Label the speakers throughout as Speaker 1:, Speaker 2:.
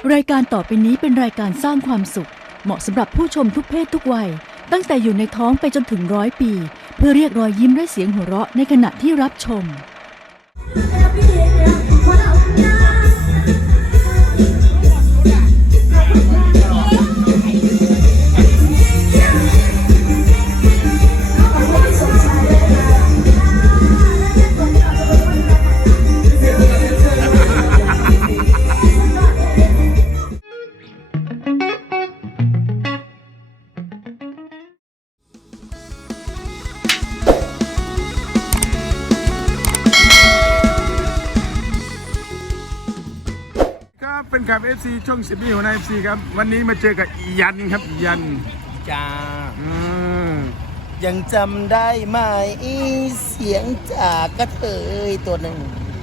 Speaker 1: รายการต่อไปนี้เป็นรายการสร้างความสุขเหมาะสำหรับผู้ชมทุกเพศทุกวัยตั้งแต่อยู่ในท้องไปจนถึง100 ปีเพื่อเรียกรอยยิ้มและเสียงหัวเราะในขณะที่รับชม
Speaker 2: เป็นขับ FC ช่องสิบปีหัวหน้า FC ครับวันนี้มาเจอกับอียันครับอียัน
Speaker 3: จ้ายังจำได้ไหมเสียงจากกระเทยตัวหนึ่ง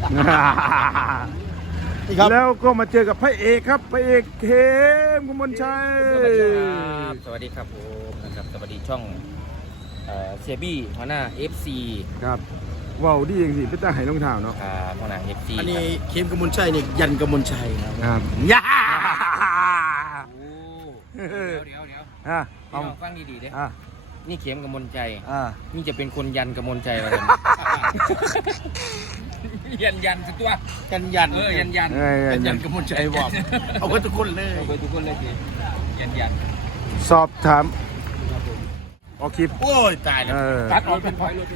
Speaker 2: แล้วก็มาเจอกับพระเอกครับพระเอกเข้มกมลชัย
Speaker 3: สวัสดีครับผมนะครับสวัสดีช่องเสียบี้หัวหน้า FC
Speaker 2: ครับว้าวดีจริงสิพี่ตาให้รองเท้าเนาะ
Speaker 3: หัวหน้า FC
Speaker 4: อันนี้เข้มกมลชัยนี่ยันกมลชัย
Speaker 2: ครับ
Speaker 3: ย่าเดี๋ยวฟังดีๆเด้นี่เข้มกมลชัยนี่จะเป็นคนยันกมลชัยอะไรยันสักตัวยันยันกมลชัยบอกเอาไว้ทุกคนเลย
Speaker 2: สอบถามออกคลิป
Speaker 3: โอ้ยตายแล้วตัดออกเป็นพอยเลย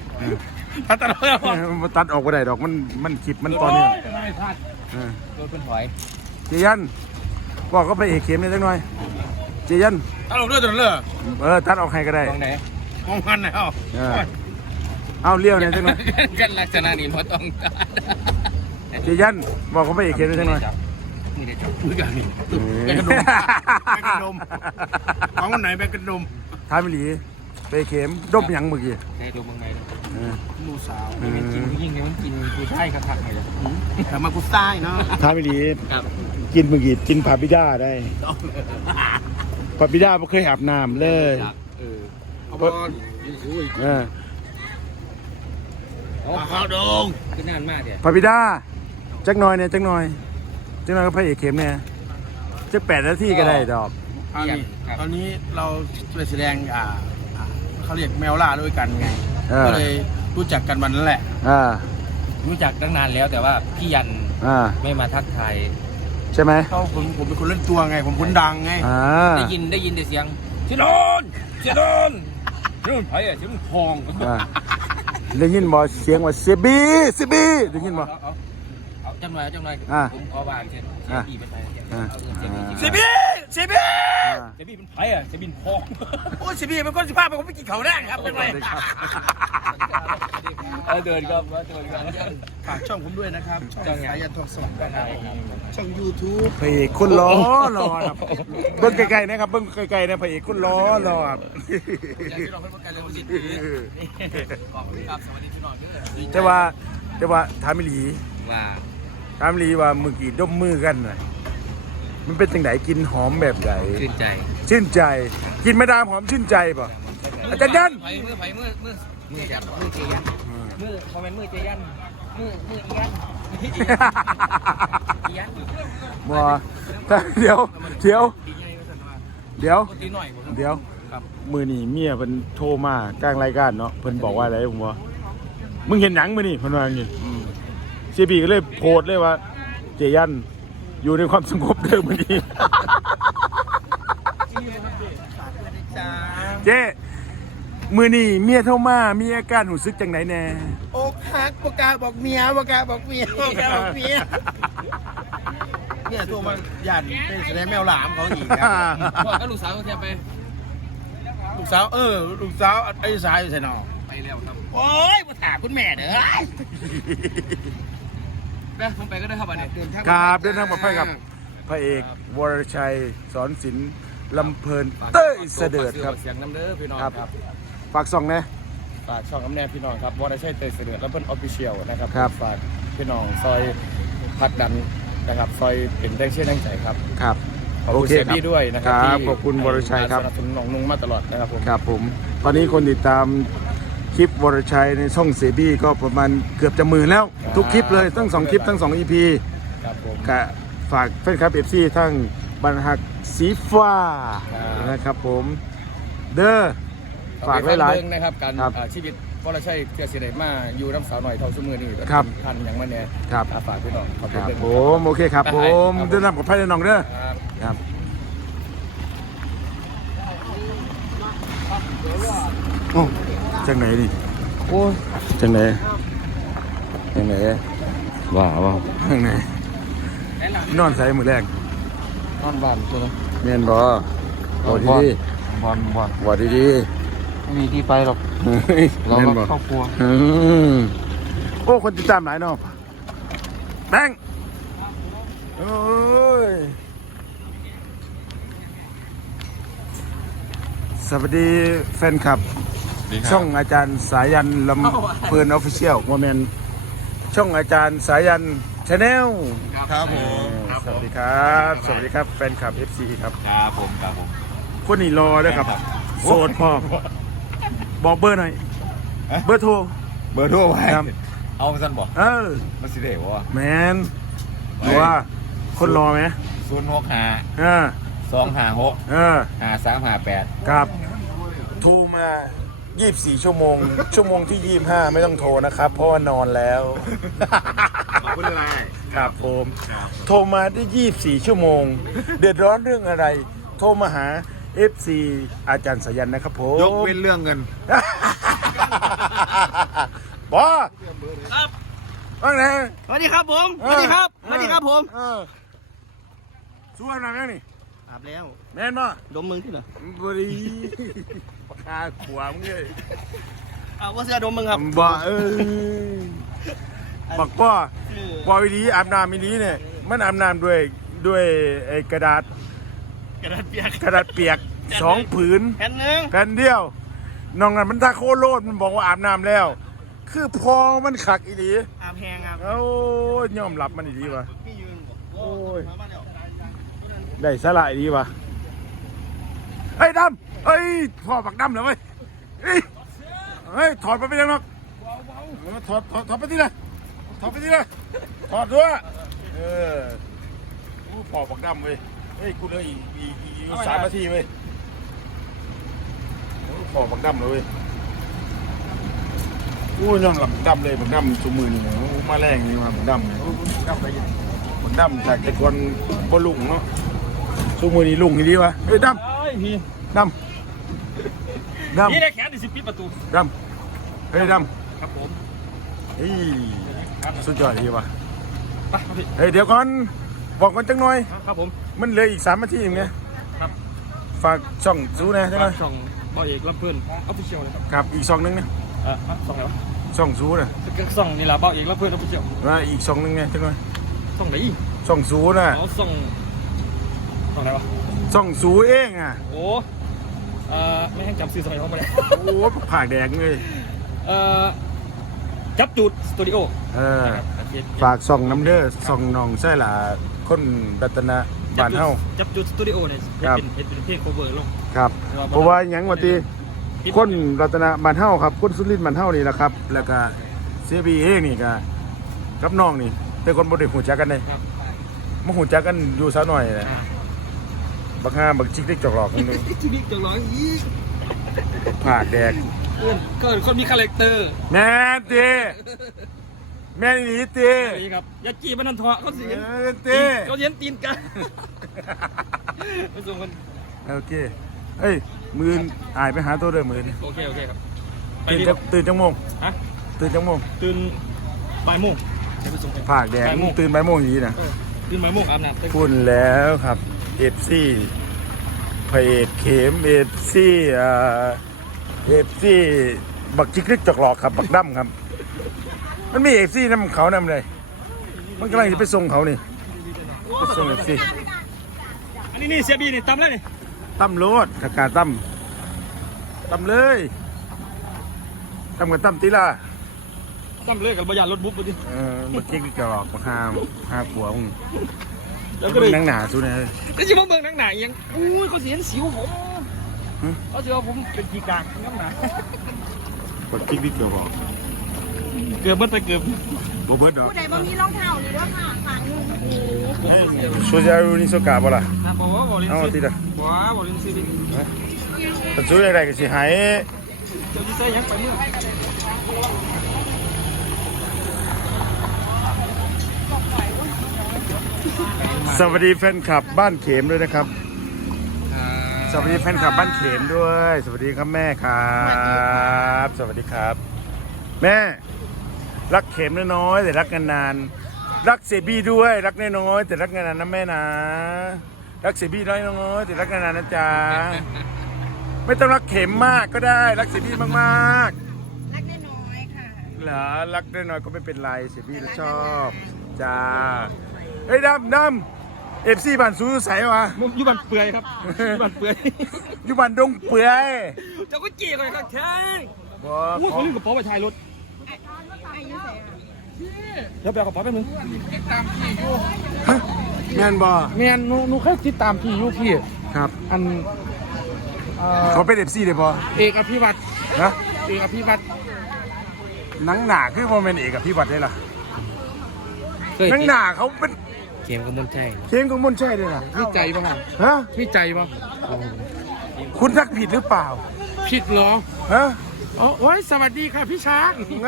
Speaker 2: ตัดออกไปได้ดอกมันคลิปมันตอนนี้
Speaker 3: โดนเป็นพอย
Speaker 2: เจียันบอกก็ไปเอกเข้มนิดหน่อยเจียัน
Speaker 4: ตัดออกด้วยตัวเลย
Speaker 2: ตัดออกใครก็ได้
Speaker 3: มองไหน
Speaker 4: มองกันไหน
Speaker 2: เอาเลี้ยวเนี่ยจังหน่อย
Speaker 3: กันลักษณะนี้พอต้องตัด
Speaker 2: เจียันบอกเขาไปเอกเข้มนิดหน่อย
Speaker 4: นี่ได้จับมือกันนี่แบกกระดมของวันไหนแบกกระดม
Speaker 2: ท้ายมิลีไปเข็มดมยังเมื่อกี้
Speaker 3: ได้ดมยังไง
Speaker 4: มูสาว
Speaker 3: นี่มันกินยิ่งเนี่ยมันกินกูใช่คักๆไงล่ะ
Speaker 4: แต่มากูใต้เนาะ
Speaker 2: ท้ายมิลีกินเมื่อกี้กินพาปิด้าได้พาปิด้าไม่เคยอาบน้ำเลย
Speaker 4: เอาบอลข้าวดง
Speaker 3: คือนานมากเนี่ย
Speaker 2: พาปิด้าจักหน่อยก็พระเอกเข้มเนี่ยจะ8 นาทีก็ได้ดอก
Speaker 4: ตอนนี้เราไปแสดงเขาเรียกแมวล่าด้วยกันไงก็เลยรู้จักกันวันนั้นแหละ
Speaker 3: รู้จักตั้งนานแล้วแต่ว่าพี่ยันไม่มาทักทาย
Speaker 2: ใช่ไหม
Speaker 4: เขาผมเป็นคนเล่นตัวไงผมคนดังไง
Speaker 3: ได้ยินแต่เสียงเสียโดนเสียงไผ่เสียงพอง
Speaker 2: ได้ยินบ่เสียงว่าเซบีได้ยินบ่
Speaker 3: เอาจังหน่อยผมขอวางเช่นเซบีเป็นไผ่
Speaker 4: เซบี
Speaker 3: เป็นไผ่เซบีพอง
Speaker 4: โอ้เซบีเป็นคน15เป็นคนไปกินเขาแน่ครับเป็นไง
Speaker 3: เดินครับ
Speaker 4: ฝากช่องผมด้วยนะครับช่องสายันทองสว่างช่อง YouTube
Speaker 2: พระเอกคนล้อครับเบิ้งไกลๆนะครับเบิ้งไกลๆนะพระเอกคนล้อครับแต่ว่าถามมิลีว่ามือกี่ด้มมือกันน่ะมันเป็นจังไหนกินหอมแบบไหน
Speaker 3: ชื่น
Speaker 2: ใจกินไม่ดามหอมชื่นใจป่ะอาจารย์ยัน
Speaker 3: มือเจยันมือคอมเมนต์มือเจยันมือยัน
Speaker 2: บ่เดี๋ยวมือนี่เมียเพิ่นโทรมากลางรายการเนาะเพิ่นบอกว่าอะไรผมว่ามึงเห็นหนังมั้ยนี่เพิ่นว่าอย่างงี้ซีบีก็เลยโพสต์เลยว่าเจยันอยู่ในความสงบเดิมมื้อนี้เจ้มือนี่เมียโทรมามีอาการหูซึกจังไหนแน่
Speaker 4: อกหักประกาศบอกเมียเนี่ยตัวมันยันเป็นแสดงแมวหลามเขาอีกครับ
Speaker 3: ก็ลูกสาวเขาเทียบไป
Speaker 4: ลูกสาวไอ้สายใส่หนอ
Speaker 3: ไปแล้วครับ
Speaker 4: โอ้ยมาถามคุณแม่เด้อ
Speaker 3: ผมไปก็ได้ครับอันนี้
Speaker 2: ครับเดินทางปลอดภัยกับพระเอกวรชัยสอนศิลป์ลำเพลินเต้ยเสด็จครับ
Speaker 3: เสียงน้ำเด้อพี่น้องครับ
Speaker 2: ฝากส่องนะ
Speaker 3: ฝากช่องน้ำแน่พี่น้องครับวรชัยเต้ยเสด็จลำเพลินออฟฟิเชียลนะครับฝากพี่น้องซอยพักดันนะครับซอยเป็นแรงเชื่อแรงใจครับ
Speaker 2: โอเคครับ
Speaker 3: ด้วยนะครับ
Speaker 2: ขอบคุณวรชัยครับ
Speaker 3: สนับสนุนน้องนุ่งมาตลอดนะครับผม
Speaker 2: ครับผมตอนนี้คนติดตามคลิปวรชัยในช่องเซบี้ก็ประมาณเกือบจะ10,000แล้วทุกคลิปเลยทั้ง2 คลิปทั้ง2 EP
Speaker 3: ครับผม
Speaker 2: กะฝากแฟนคลับ FC ทั้งบันหักสีฟ้านะครับผมเด้อฝากไว้หลาย
Speaker 3: เบิ่งนะครับการ
Speaker 2: ครับ
Speaker 3: ชีวิตว่าเราใช่เกี่ยวสิได้มาอยู่น้ำสาวหน่อยเท่าซุมื้อนี้
Speaker 2: ครับ
Speaker 3: ทันอย่างมันเนี่ย
Speaker 2: ครับ
Speaker 3: ฝากพี่น้องขอบ
Speaker 2: ค
Speaker 3: คุณ
Speaker 2: รับ
Speaker 3: เบิ่ง
Speaker 2: ผมโอเคครับผม
Speaker 3: ครับ
Speaker 2: เดินทางปลอดภัยแน่นอนเด้อ
Speaker 3: ครับ
Speaker 2: ครับโอ้จังไหนดิโอ้จังไหนจังไหนว้าวจังไหนนอนใส่มือแรก
Speaker 3: นอนบ้านตัวนั้น
Speaker 2: เมียนบ่บ่ดีดี
Speaker 3: บอล
Speaker 2: บ่ดีดี
Speaker 3: ไม่มีที่ไปหรอก
Speaker 2: เฮ้ย
Speaker 3: เรา
Speaker 2: แม่น
Speaker 3: ก็
Speaker 2: บ่
Speaker 3: ครอบครัว
Speaker 2: อืมโอ้คนติดตามหลายเนาะแบงค์โอ้ยสวัสดีแฟนคลับ ช่องอาจารย์สายันลำเพลินออฟฟิเชียลโมเมนต์ช่องอาจารย์สายันชาแนล
Speaker 3: ครับผม
Speaker 2: สวัสดีครับสวัสดีครับแฟนคลับ FC ครับ
Speaker 3: ครับผม
Speaker 2: คนนี้รอด้วยครับโสดพอบอกเบอร์หน่อยเบอร์โทร
Speaker 3: เบอร์โทรไว้
Speaker 2: ครับ
Speaker 3: เอาสั้นบอก
Speaker 2: เออ
Speaker 3: มันสิเด้วะ
Speaker 2: แมนหรือว่าคนรอไหม
Speaker 3: 065
Speaker 2: เออ
Speaker 3: 256
Speaker 2: เออ
Speaker 3: 5358
Speaker 2: ครับโทรมา24 ชั่วโมง ชั่วโมงที่ 25 ไม่ต้องโทรนะครับ เพราะว่านอนแล้ว
Speaker 3: ขอบคุณอะไร
Speaker 2: ครับผมโทรมาได้24 ชั่วโมง เดือดร้อนเรื่องอะไร โทรมาหา FC อาจารย์สายันนะครับผม
Speaker 3: ยกเว้นเรื่องเงิน
Speaker 2: บอ
Speaker 4: ครับ
Speaker 2: ว่าไง
Speaker 4: สวัสดีครับผมสวัสดีครับสวัสดีครับผม
Speaker 2: สู้อาบน้ำยังนี่
Speaker 4: อาบแล้ว
Speaker 2: แม่นบ่
Speaker 4: ดมมึงที่เหรอบ
Speaker 2: รีปากกาขวางมึงเลย
Speaker 4: เอาว่าเสื้อดมมึงครับ
Speaker 2: บ่บักป้อ
Speaker 4: ชื่อ
Speaker 2: ปอวิธีอาบน้ำมิลีเนี่ยมันอาบน้ำด้วยไอ้กระดาษ
Speaker 4: กระดาษเปียก
Speaker 2: กระดาษเปียกสองผืน
Speaker 4: แผ่นหนึ่ง
Speaker 2: แผ่นเดียวน้องนั้นมันตาโคโลดมันบอกว่าอาบน้ำแล้ว คือพอมันขักอีหลี
Speaker 4: อาบแหงครับ
Speaker 2: โอ้ยยอมรับมันอีหลีวะ
Speaker 4: พี่ยืนบอก
Speaker 2: โอ้ย
Speaker 4: มาแล้ว
Speaker 2: ได้สละอีหลีวะเฮ้ยดำเฮ้ยพ่อบักดำเหรอเว้ยเฮ้ยถอดไปยังนอกถอดไปที่ไหนถอดไปที่ไหนถอดด้วยเออพ่อบักดำเว้ยเฮ้ยกูเลยอีก3 นาทีเว้ยพ่อบักดำเลยเว้ยกูยอมรับดำเลยบักดำชั่วมือนี่มาแรงนี่มาบักดำเลยบักดำจากแต่ก่อนบ่ลุงเนาะชั่วมือนี้ลุงอีหลีวะเฮ้ยดำ
Speaker 4: พี่
Speaker 2: ดำ
Speaker 4: นี่ได้แขนดิสิบปิดประตู
Speaker 2: ดำเฮ้ยด
Speaker 4: ครับผม
Speaker 2: ำเฮ้ยสุดยอดดีวะ
Speaker 4: ไปครับพี่
Speaker 2: เฮ้ยเดี๋ยวก่อนบอกกันจังหน่อย
Speaker 4: ครับผม
Speaker 2: มันเหลืออีก3 นาทีเองไง
Speaker 4: ครับ
Speaker 2: ฝากช่องซูนะใช่ไหม
Speaker 4: ช่องบ่อเอกลำเพลินออฟฟิเชียลนะครับ
Speaker 2: ครับอีกช่องนึงนะ
Speaker 4: ช่องไหนวะ
Speaker 2: ช่องซูนะ
Speaker 4: ช่องนี่แหละบ่อเอกลำเพลินออฟฟิเชียล
Speaker 2: ว่าอีกช่องนึงไงใช่ไหม
Speaker 4: ช่องไหน
Speaker 2: ช่องซูนะ
Speaker 4: อ๋อช่องไหนวะ
Speaker 2: ช่องซูเองอ่ะ
Speaker 4: โอ้ไม่ให้จำซื้อสมัยเขาไม่ได้
Speaker 2: โอ้ผ่าแดงเลย
Speaker 4: จับจุดสตูดิโอ
Speaker 2: เออฝากช่องน้ำเด้อช่องน้องใช่ล่ะคนรัตนะบ้านเฮา
Speaker 4: จับจุดสตูดิโอเนี่ย
Speaker 2: ครับ
Speaker 4: เป็นเพลง cover ลง
Speaker 2: ครับเพราะว่าหยังว่าตี คนรัตนบ้านเฮาครับคนสุรินทร์บ้านเฮานี่แหละครับ แล้วก็เสียบีเองนี่ก็กับน้องนี่แต่คนบ่ได้หูจักกันเลย
Speaker 4: ครับ
Speaker 2: มาหูจักกันอยู่ซะหน่อยแหละบักห้าบักจิกได้จอกหลอกกันดู
Speaker 4: ชีวิตจังร้อยอีก
Speaker 2: ผากแดก
Speaker 4: เกิดคนมีคาแรคเตอร์
Speaker 2: แม่ตีแม่นี่ตี
Speaker 4: นี่ครับยาจีบันนันทะเขาเสียน
Speaker 2: ตี
Speaker 4: เขาเสียนตีนกันไปส่งคน
Speaker 2: โอเคเอ้ยมืออายไปหาตัวเด้อมือนี่
Speaker 4: โอเคครับไป
Speaker 2: ตื่น
Speaker 4: ดี
Speaker 2: จักตื่นจังโมง
Speaker 4: ฮะ
Speaker 2: ตื่นจังโมง
Speaker 4: ตื่นบ่ายโมงไปส่ง
Speaker 2: ผากแดก
Speaker 4: บ่ายโมง
Speaker 2: ตื่นบ่ายโมงอย่างนี้นะ
Speaker 4: ตื่นบ่ายโมงอาบน้ำ
Speaker 2: พูดแล้วครับเอฟซีพระเอกเข็มเอฟซีเอฟซีบักจิกลึกจอกหลอกครับบักดำครับ มันมีเอฟซีนำเขานำเลยมันกำลังจะไปส่งเขานี่ไปส่งเอฟซี
Speaker 4: อันนี้เสียบีนี่ตำแล้วนี่
Speaker 2: ตั้มโลดขากาตั้มเลยตั้มกับตั้มตีละ
Speaker 4: ตำเลยกับบรรยานรถบุ๊บไปดิ
Speaker 2: บักจิกลึกจอกหลอกบักห้าขวบมึง
Speaker 4: แล้วก็เลย
Speaker 2: นั่งหนาสุดเลย
Speaker 4: ก็จะมาเบิ่งหนังหนายังอุ้ยเขาเสียนสิวผมเขาเชื่อผมเป็นกีกากน้ำหนา
Speaker 2: บักจิกลึกจอกหลอก
Speaker 4: เกือบมันไปเกือบ
Speaker 2: บ่เบิดดอก
Speaker 5: ผู้ใดบ่มีรองเท้านี่ด้วยค่ะฝั่งนึง
Speaker 2: โซจารุนิโซกะบ่ล่ะ
Speaker 3: บอกว่าบอกลิน
Speaker 2: เอา
Speaker 3: ซี
Speaker 2: ติดอ่ะ
Speaker 3: บอกว่าบอกลินซีดิ
Speaker 2: ถ้าซื้ออะไรก็สิหาย
Speaker 3: เจ้าที่ใส่ยังไปเมื่อ
Speaker 2: สวัสดีแฟนคลับบ้านเขมด้วยนะครับ สวัสดีแฟนคลับบ้านเขมด้วย สวัสดีครับแม่ครับสวัสดีครับ แม่รักเขมน้อยๆแต่รักนานๆรักเสบี้ด้วยรักน้อยๆแต่รักนานๆนะแม่นะรักเสบี้น้อยๆแต่รักนานๆนะจ๊ะไม่ต้องรักเข็มมากก็ได้รักเสบี้มากๆ
Speaker 5: รักน้อยๆค่ะ
Speaker 2: เหรอรักน้อยๆก็ไม่เป็นไรเสียพี่เราชอบจ้าเฮ้ยดำเอฟซีบ้านซูใสวะ
Speaker 3: มุมยุบันเปื่อยครับยุบันเปื่อย
Speaker 2: อยู่บ้านดงเปื่อย
Speaker 3: เจ้าก็จีบเลยครับแข้ง
Speaker 2: บอ
Speaker 3: อุ้ย
Speaker 2: ข
Speaker 3: เขา
Speaker 2: อ
Speaker 3: ลืมกระเป๋าไปถ่ายรถ
Speaker 5: อายุเท่าไหร่
Speaker 3: เดี๋ยวไปเอากระเป๋าไปมึง
Speaker 2: แม่นบอ
Speaker 3: แมนหนูแค่ติดตามพี่อยู่พี่
Speaker 2: ครับ
Speaker 3: อัน
Speaker 2: เขาเป็นเอฟซีเลยบอ
Speaker 3: เอกอภิวัตร
Speaker 2: นะ
Speaker 3: เอกอภิวัตร
Speaker 2: หนังหนาคือโมเมนต์เอกกับพี่วัดได้ล่ะ
Speaker 3: เคย
Speaker 2: หนังหนาเขาเป็น
Speaker 3: เขียนกับมนใช่
Speaker 2: เพลงของมนต์ใช่เลยล่ะ
Speaker 3: วิจัยป่ะฮะ
Speaker 2: ฮะ
Speaker 3: วิจัยป่ะ
Speaker 2: คุณทักผิดหรือเปล่า
Speaker 3: ผิดเหรอ
Speaker 2: ฮะ
Speaker 3: โอ้ยสวัสดีค่ะพี่ช้าง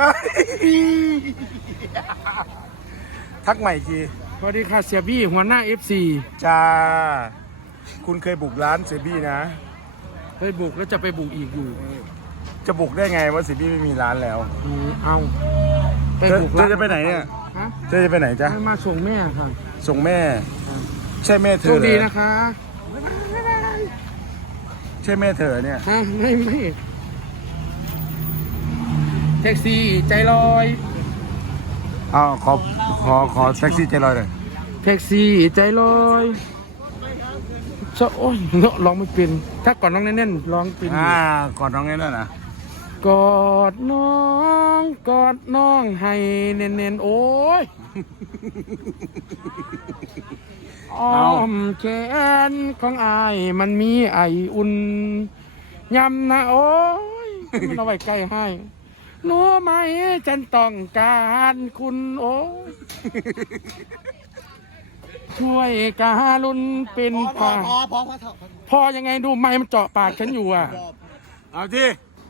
Speaker 2: ทักใหม่ที
Speaker 3: สวัสดีค่ะเสียบี้หัวหน้า FC
Speaker 2: จ้าคุณเคยบุกร้านเซบี้นะ
Speaker 3: เคยบุกแล้วจะไปบุกอีกอยู่
Speaker 2: จะบุกได้ไงว่าเซบี้ไม่มีร้านแล้ว
Speaker 3: เอาไปบุก
Speaker 2: เธอจะไปไหนเนี่ย
Speaker 3: ฮะ
Speaker 2: เธอจะไปไหนจ๊ะ
Speaker 3: ให้มาส่งแม่ค่ะ
Speaker 2: ส่งแม่ ใช่แม่เธ
Speaker 3: โช
Speaker 2: อ
Speaker 3: ค
Speaker 2: เหร
Speaker 3: ดี
Speaker 2: อ
Speaker 3: นะคะ
Speaker 2: ใช่แม่เธอเนี่ย
Speaker 3: ฮะไม่แท็กซี่ใจลอย
Speaker 2: อ้าวขอแท็กซี่ใจลอยหน่อย
Speaker 3: แท็กซี่ใจลอยโอ้ยร้องไม่เป็นถ้าก่อนน้องแน่นๆร้องเป็นอยู่
Speaker 2: ก่อนน้องนี่นั่นนะ
Speaker 3: กอดน้องกอดน้องให้เน้นๆโอ้ยอ้อมแขนของอายมันมีไออุ่นยำนะโอ้ยมันเอาไว้ใกล้ให้หนูไหมฉันต้องการคุณโอ้ยช่วยการุณเป็นป่าพอยังไงดูไม้มันเจาะปากฉันอยู่อ่ะ
Speaker 2: เอาที่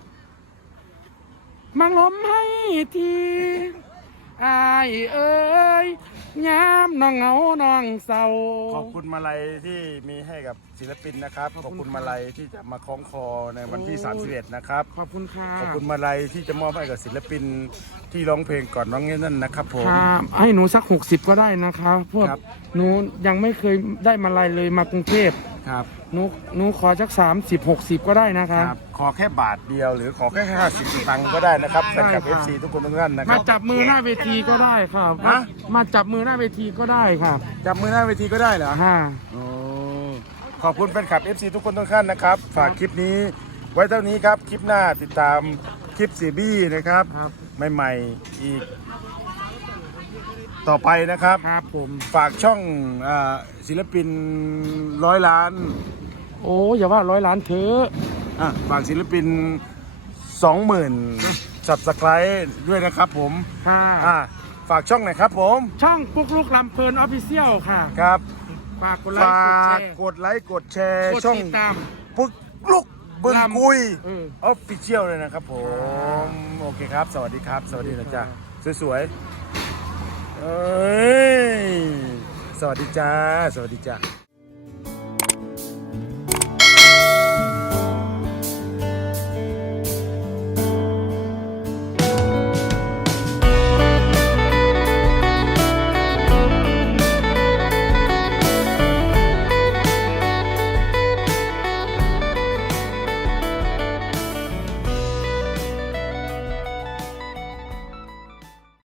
Speaker 3: มังลมให้ทีอายเอ้ยยามน้องเหงาน้องเศร้า
Speaker 2: ขอบคุณมาลัยที่มีให้กับศิลปินนะครับ ขอบคุณมาลัยที่จะมาคล้องคอในวันที่ 31 นะครับ
Speaker 3: ขอบคุณค่ะ
Speaker 2: ขอบคุณมาลัยที่จะมอบให้กับศิลปินที่ร้องเพลงก่อนน้องนี่นั่นนะครับผม
Speaker 3: ค่ะให้หนูสัก60ก็ได้นะคะพวก
Speaker 2: ครับ
Speaker 3: หนูยังไม่เคยได้มาลายเลยมากรุงเทพ
Speaker 2: ครับ
Speaker 3: หนูขอสัก30-60ก็ได้นะคะ
Speaker 2: ครับ ขอแค่บาทเดียวหรือขอแค่50 ตังค์ก็ได้นะครับแฟนคลับ
Speaker 3: ได้ค่ะ
Speaker 2: FC ทุกคนทุกท่านนะค
Speaker 3: มา
Speaker 2: รับ
Speaker 3: จับมือหน้าเวทีก็ได้ค่ะ
Speaker 2: ฮะ
Speaker 3: มาจับมือหน้าเวทีก็ได้ค่ะ
Speaker 2: จับมือหน้าเวทีก็ได้เหรอ
Speaker 3: ฮ่า
Speaker 2: โอ้ขอบคุณแฟนคลับ FC ทุกคนทุกท่านนะครับ ฝากคลิปนี้ไว้เท่านี้ครับ คลิปหน้าติดตามคลิปซีบี้นะครับ
Speaker 3: ครับ
Speaker 2: ใหม่ๆอีกต่อไปนะครับ
Speaker 3: ครับผม
Speaker 2: ฝากช่องศิลปิน100 ล้าน
Speaker 3: โอ้อย่าว่า100 ล้านเถอะ
Speaker 2: ฝากศิลปิน 20,000 Subscribe ด้วยนะครับผม
Speaker 3: ค่ะ
Speaker 2: ฝากช่องหน่อยครับผม
Speaker 3: ช่องปุ๊กลุกลำเพลินออฟฟิเชียลค่ะ
Speaker 2: ครับ
Speaker 3: ฝากกดไล
Speaker 2: ฝา
Speaker 3: ค์
Speaker 2: กกดไลค์กดแชร์
Speaker 3: กด
Speaker 2: ช่อง
Speaker 3: ติดตาม
Speaker 2: ปึ๊กลุกบึงกุย
Speaker 3: เออ
Speaker 2: ออฟฟิเชียลเลยนะครับผม โอเคครับ สวัสดีครับ สวัสดีนะจ๊ะ สวยๆเอ้ย สวัสดีจ้า สวัสดีจ้า